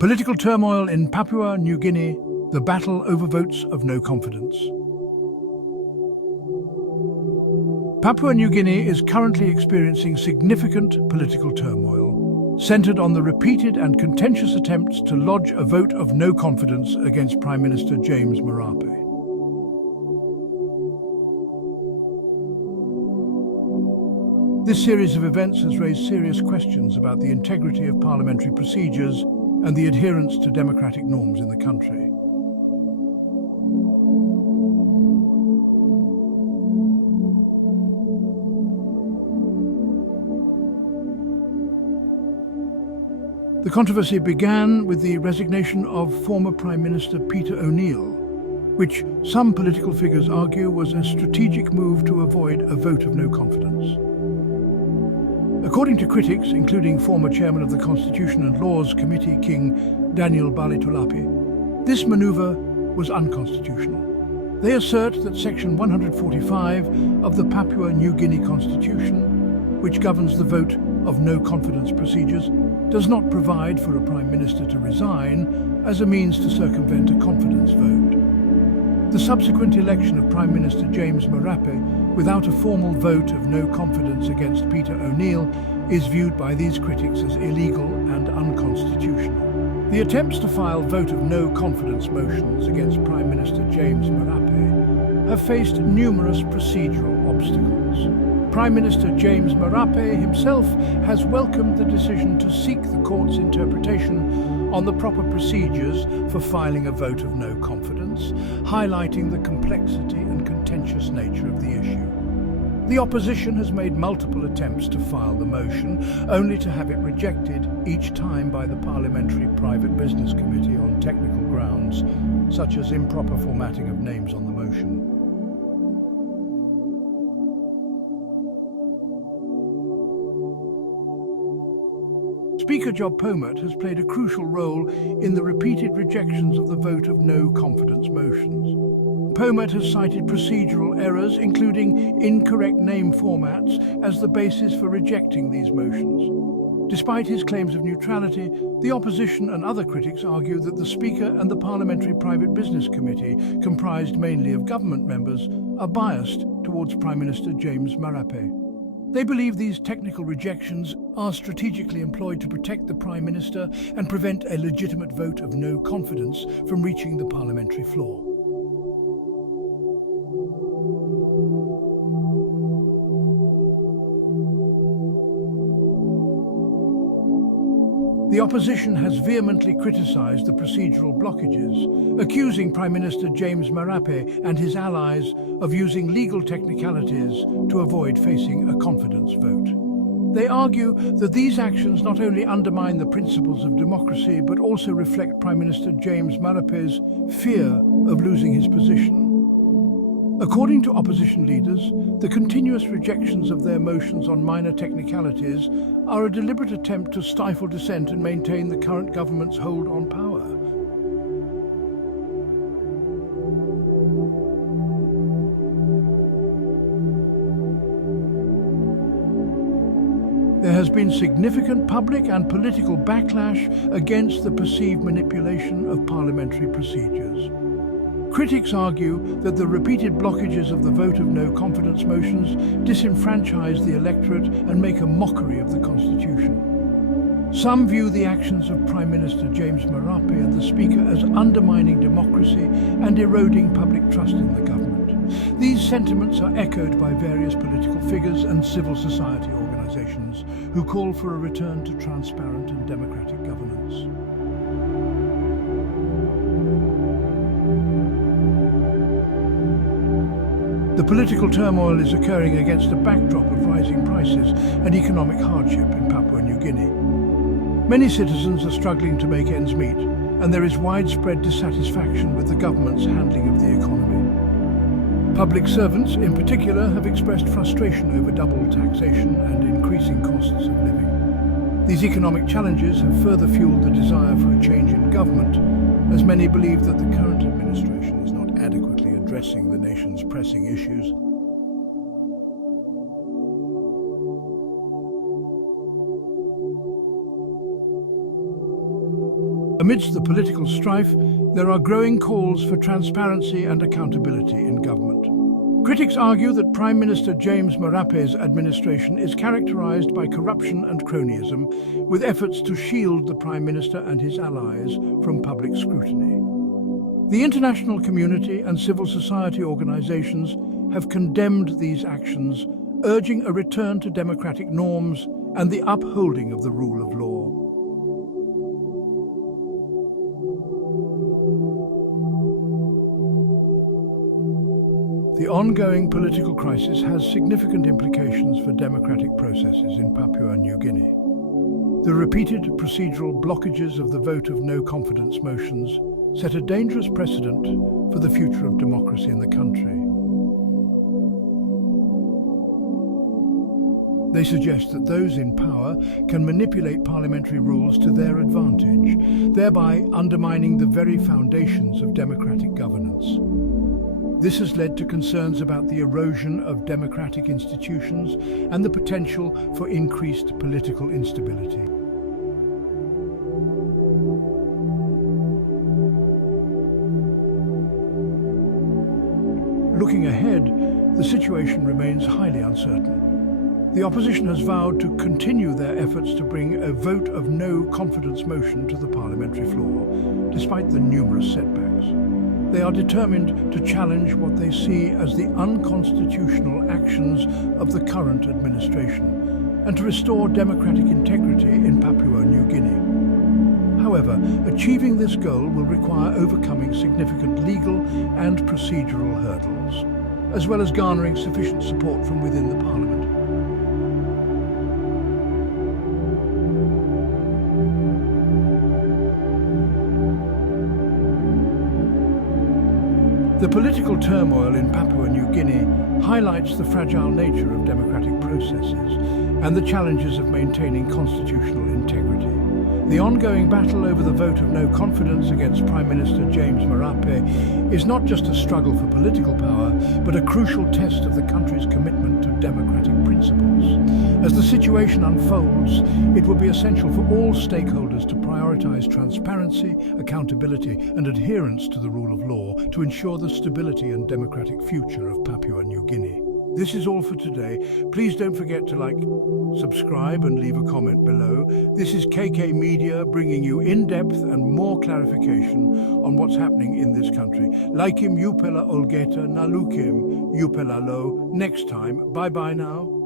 Political turmoil in Papua New Guinea, the battle over votes of no confidence. Papua New Guinea is currently experiencing significant political turmoil, centered on the repeated and contentious attempts to lodge a vote of no confidence against Prime Minister James Marape. This series of events has raised serious questions about the integrity of parliamentary procedures and the adherence to democratic norms in the country. The controversy began with the resignation of former Prime Minister Peter O'Neill, which some political figures argue was a strategic move to avoid a vote of no confidence. According to critics, including former chairman of the Constitution and Laws Committee, King Daniel Balitulapi, this maneuver was unconstitutional. They assert that Section 145 of the Papua New Guinea Constitution, which governs the vote of no confidence procedures, does not provide for a Prime Minister to resign as a means to circumvent a confidence vote. The subsequent election of Prime Minister James Marape without a formal vote of no confidence against Peter O'Neill is viewed by these critics as illegal and unconstitutional. The attempts to file vote of no confidence motions against Prime Minister James Marape have faced numerous procedural obstacles. Prime Minister James Marape himself has welcomed the decision to seek the court's interpretation on the proper procedures for filing a vote of no confidence, highlighting the complexity and contentious nature of the issue. The opposition has made multiple attempts to file the motion, only to have it rejected each time by the Parliamentary Private Business Committee on technical grounds, such as improper formatting of names on the motion. Speaker Job Pomat has played a crucial role in the repeated rejections of the vote of no confidence motions. Pomat has cited procedural errors, including incorrect name formats, as the basis for rejecting these motions. Despite his claims of neutrality, the opposition and other critics argue that the Speaker and the Parliamentary Private Business Committee, comprised mainly of government members, are biased towards Prime Minister James Marape. They believe these technical rejections are strategically employed to protect the Prime Minister and prevent a legitimate vote of no confidence from reaching the parliamentary floor. The opposition has vehemently criticised the procedural blockages, accusing Prime Minister James Marape and his allies of using legal technicalities to avoid facing a confidence vote. They argue that these actions not only undermine the principles of democracy but also reflect Prime Minister James Marape's fear of losing his position. According to opposition leaders, the continuous rejections of their motions on minor technicalities are a deliberate attempt to stifle dissent and maintain the current government's hold on power. There has been significant public and political backlash against the perceived manipulation of parliamentary procedures. Critics argue that the repeated blockages of the vote of no confidence motions disenfranchise the electorate and make a mockery of the Constitution. Some view the actions of Prime Minister James Marape and the Speaker as undermining democracy and eroding public trust in the government. These sentiments are echoed by various political figures and civil society organisations who call for a return to transparent and democratic governance. The political turmoil is occurring against a backdrop of rising prices and economic hardship in Papua New Guinea. Many citizens are struggling to make ends meet, and there is widespread dissatisfaction with the government's handling of the economy. Public servants, in particular, have expressed frustration over double taxation and increasing costs of living. These economic challenges have further fueled the desire for a change in government, as many believe that the current administration is not adequately addressing the nation's pressing issues. Amidst the political strife, there are growing calls for transparency and accountability in government. Critics argue that Prime Minister James Marape's administration is characterized by corruption and cronyism, with efforts to shield the Prime Minister and his allies from public scrutiny. The international community and civil society organizations have condemned these actions, urging a return to democratic norms and the upholding of the rule of law. The ongoing political crisis has significant implications for democratic processes in Papua New Guinea. The repeated procedural blockages of the vote of no confidence motions set a dangerous precedent for the future of democracy in the country. They suggest that those in power can manipulate parliamentary rules to their advantage, thereby undermining the very foundations of democratic governance. This has led to concerns about the erosion of democratic institutions and the potential for increased political instability. Looking ahead, the situation remains highly uncertain. The opposition has vowed to continue their efforts to bring a vote of no confidence motion to the parliamentary floor, despite the numerous setbacks. They are determined to challenge what they see as the unconstitutional actions of the current administration and to restore democratic integrity in Papua New Guinea. However, achieving this goal will require overcoming significant legal and procedural hurdles, as well as garnering sufficient support from within the parliament. The political turmoil in Papua New Guinea highlights the fragile nature of democratic processes and the challenges of maintaining constitutional integrity. The ongoing battle over the vote of no confidence against Prime Minister James Marape is not just a struggle for political power, but a crucial test of the country's commitment to democratic principles. As the situation unfolds, it will be essential for all stakeholders to prioritize transparency, accountability, and adherence to the rule of law to ensure the stability and democratic future of Papua New Guinea. This is all for today. Please don't forget to like, subscribe and leave a comment below. This is KK Media bringing you in-depth and more clarification on what's happening in this country. Laikim Upela Olgeta, Nalukim Upela Lo. Next time, bye-bye now.